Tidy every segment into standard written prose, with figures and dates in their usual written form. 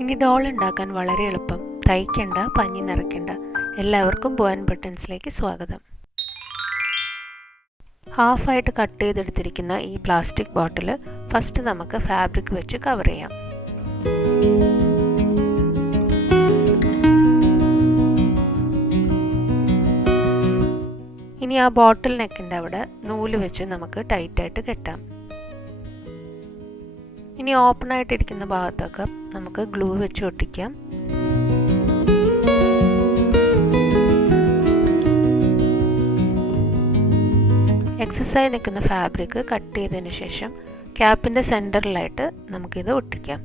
ഇനി ഡോൾ ഉണ്ടാക്കാൻ വളരെ എളുപ്പം. തയ്ക്കേണ്ട, പഞ്ഞി നിറയ്ക്കേണ്ട. എല്ലാവർക്കും ബോൻ ബട്ടൺസിലേക്ക് സ്വാഗതം. ഹാഫായിട്ട് കട്ട് ചെയ്തെടുത്തിരിക്കുന്ന ഈ പ്ലാസ്റ്റിക് ബോട്ടിൽ ഫസ്റ്റ് നമുക്ക് ഫാബ്രിക് വെച്ച് കവർ ചെയ്യാം. ഇനി ആ ബോട്ടിൽ നെക്കിൻ്റെ അവിടെ നൂല് വെച്ച് നമുക്ക് ടൈറ്റായിട്ട് കെട്ടാം. ഇനി ഓപ്പൺ ആയിട്ടിരിക്കുന്ന ഭാഗത്തൊക്കെ നമുക്ക് ഗ്ലൂ വെച്ച് ഒട്ടിക്കാം. എക്സസൈസ് നിൽക്കുന്ന ഫാബ്രിക് കട്ട് ചെയ്തതിന് ശേഷം ക്യാപ്പിൻ്റെ സെൻറ്ററിലായിട്ട് നമുക്കിത് ഒട്ടിക്കാം.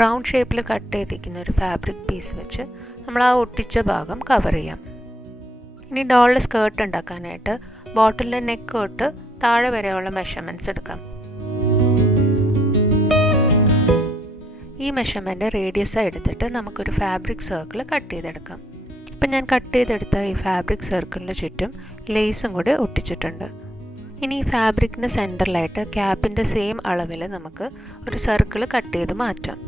റൗണ്ട് ഷേപ്പിൽ കട്ട് ചെയ്തിരിക്കുന്ന ഒരു ഫാബ്രിക് പീസ് വെച്ച് നമ്മൾ ആ ഒട്ടിച്ച ഭാഗം കവർ ചെയ്യാം. ഇനി ഡോളിൻ്റെ സ്കേർട്ട് ഉണ്ടാക്കാനായിട്ട് ബോട്ടിലിൻ്റെ നെക്ക് തൊട്ട് താഴെ വരെയുള്ള മെഷർമെൻറ്റ്സ് എടുക്കാം. ഈ മെഷർമെൻറ്റ് റേഡിയസായി എടുത്തിട്ട് നമുക്കൊരു ഫാബ്രിക് സർക്കിൾ കട്ട് ചെയ്തെടുക്കാം. ഇപ്പം ഞാൻ കട്ട് ചെയ്തെടുത്ത ഈ ഫാബ്രിക് സർക്കിളിന് ചുറ്റും ലേസും കൂടി ഒട്ടിച്ചിട്ടുണ്ട്. ഇനി ഈ ഫാബ്രിക്കിന് സെൻറ്ററിലായിട്ട് ക്യാപ്പിൻ്റെ സെയിം അളവിൽ നമുക്ക് ഒരു സർക്കിൾ കട്ട് ചെയ്ത് മാറ്റാം.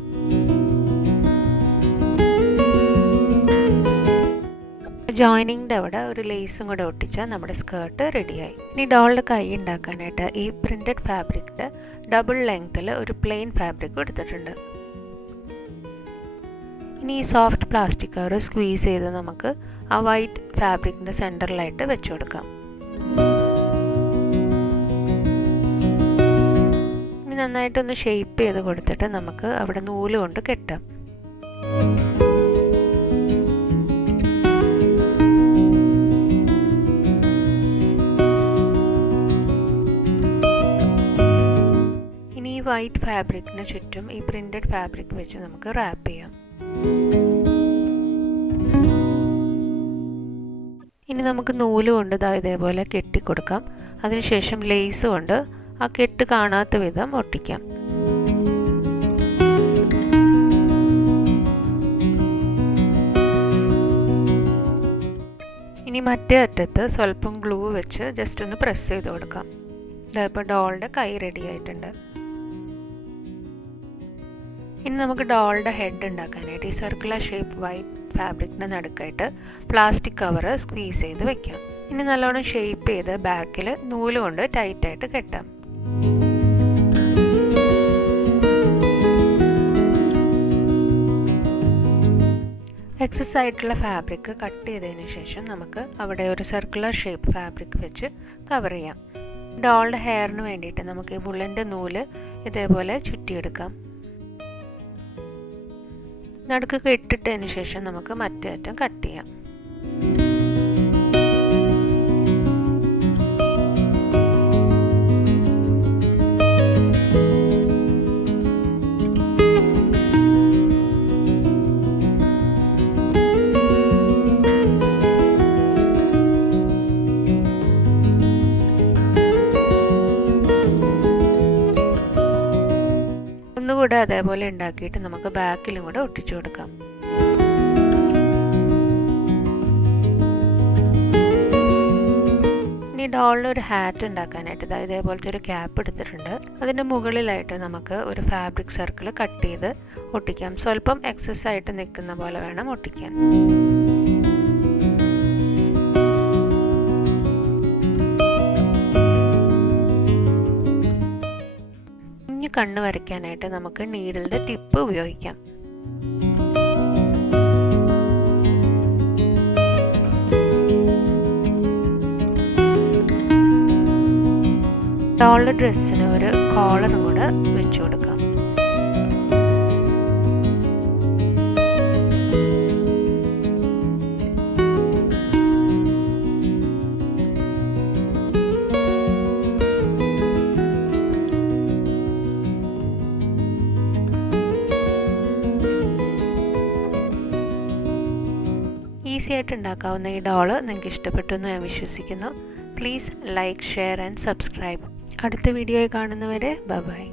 ജോയിനിങ്ങിൻ്റെ അവിടെ ഒരു ലേസും കൂടെ ഒട്ടിച്ചാൽ നമ്മുടെ സ്കേർട്ട് റെഡിയായി. ഇനി ഡോളിൻ്റെ കൈ ഉണ്ടാക്കാനായിട്ട് ഈ പ്രിൻറ്റഡ് ഫാബ്രിക്കിൻ്റെ ഡബിൾ ലെങ്ത്തിൽ ഒരു പ്ലെയിൻ ഫാബ്രിക് എടുത്തിട്ടുണ്ട്. ഇനി ഈ സോഫ്റ്റ് പ്ലാസ്റ്റിക് കവർ സ്ക്വീസ് ചെയ്ത് നമുക്ക് ആ വൈറ്റ് ഫാബ്രിക്കിൻ്റെ സെൻറ്ററിലായിട്ട് വെച്ച് കൊടുക്കാം. ഇനി നന്നായിട്ടൊന്ന് ഷേപ്പ് ചെയ്ത് കൊടുത്തിട്ട് നമുക്ക് അവിടെ നൂല് കൊണ്ട് കെട്ടാം. വൈറ്റ് ഫാബ്രിക്കിന് ചുറ്റും ഈ പ്രിൻറ്റഡ് ഫാബ്രിക് വെച്ച് നമുക്ക് റാപ്പ് ചെയ്യാം. ഇനി നമുക്ക് നൂല് കൊണ്ട് ഇതേപോലെ കെട്ടിക്കൊടുക്കാം. അതിനുശേഷം ലേസ് കൊണ്ട് ആ കെട്ട് കാണാത്ത വിധം ഒട്ടിക്കാം. ഇനി മറ്റേ അറ്റത്ത് സ്വല്പം ഗ്ലൂ വെച്ച് ജസ്റ്റ് ഒന്ന് പ്രസ് ചെയ്ത് കൊടുക്കാം. ഇതായപ്പോൾ ഡോളിൻ്റെ കൈ റെഡി ആയിട്ടുണ്ട്. ഇനി നമുക്ക് ഡോളിൻ്റെ ഹെഡ് ഉണ്ടാക്കാനായിട്ട് ഈ സർക്കുലർ ഷേപ്പ് വൈറ്റ് ഫാബ്രിക്കിൻ്റെ നടുക്കായിട്ട് പ്ലാസ്റ്റിക് കവർ സ്ക്വീസ് ചെയ്ത് വെക്കാം. ഇനി നല്ലോണം ഷേപ്പ് ചെയ്ത് ബാക്കിൽ നൂല് കൊണ്ട് ടൈറ്റായിട്ട് കെട്ടാം. എക്സസ് ആയിട്ടുള്ള ഫാബ്രിക് കട്ട് ചെയ്തതിന് ശേഷം നമുക്ക് അവിടെ ഒരു സർക്കുലർ ഷേപ്പ് ഫാബ്രിക് വെച്ച് കവർ ചെയ്യാം. ഡോളിൻ്റെ ഹെയറിന് വേണ്ടിയിട്ട് നമുക്ക് ഈ വുളൻ്റെ നൂല് ഇതേപോലെ ചുറ്റിയെടുക്കാം. നടുക്കൊക്കെ ഇട്ടിട്ടതിന് ശേഷം നമുക്ക് മറ്റേ അറ്റം കട്ട് ചെയ്യാം. ഒന്നുകൂടെ അതേപോലെ ഉണ്ടാക്കിയിട്ട് നമുക്ക് ബാക്കിലും കൂടെ ഒട്ടിച്ചു കൊടുക്കാം. ഇനി ഡോളിന് ഒരു ഹാറ്റ് ഉണ്ടാക്കാനായിട്ട് ഇതേപോലത്തെ ഒരു ക്യാപ്പ് എടുത്തിട്ടുണ്ട്. അതിൻ്റെ മുകളിലായിട്ട് നമുക്ക് ഒരു ഫാബ്രിക് സർക്കിൾ കട്ട് ചെയ്ത് ഒട്ടിക്കാം. സ്വല്പം എക്സസ് ആയിട്ട് നിൽക്കുന്ന പോലെ വേണം ഒട്ടിക്കാൻ. കണ്ണ് വരയ്ക്കാനായിട്ട് നമുക്ക് നീഡിലിൻ്റെ ടിപ്പ് ഉപയോഗിക്കാം. ഡോളിൻ്റെ ഡ്രസ്സിന് ഒരു കോളറും കൂടെ വെച്ചു കൊടുക്കാം. ഈസി ആയിട്ട് ഉണ്ടാക്കാവുന്ന ഈ ഡോള് നിങ്ങൾക്ക് ഇഷ്ടപ്പെട്ടു എന്ന് ഞാൻ വിശ്വസിക്കുന്നു. Please like, share and subscribe. അടുത്ത വീഡിയോയിൽ കാണുന്നവരെ ബൈ.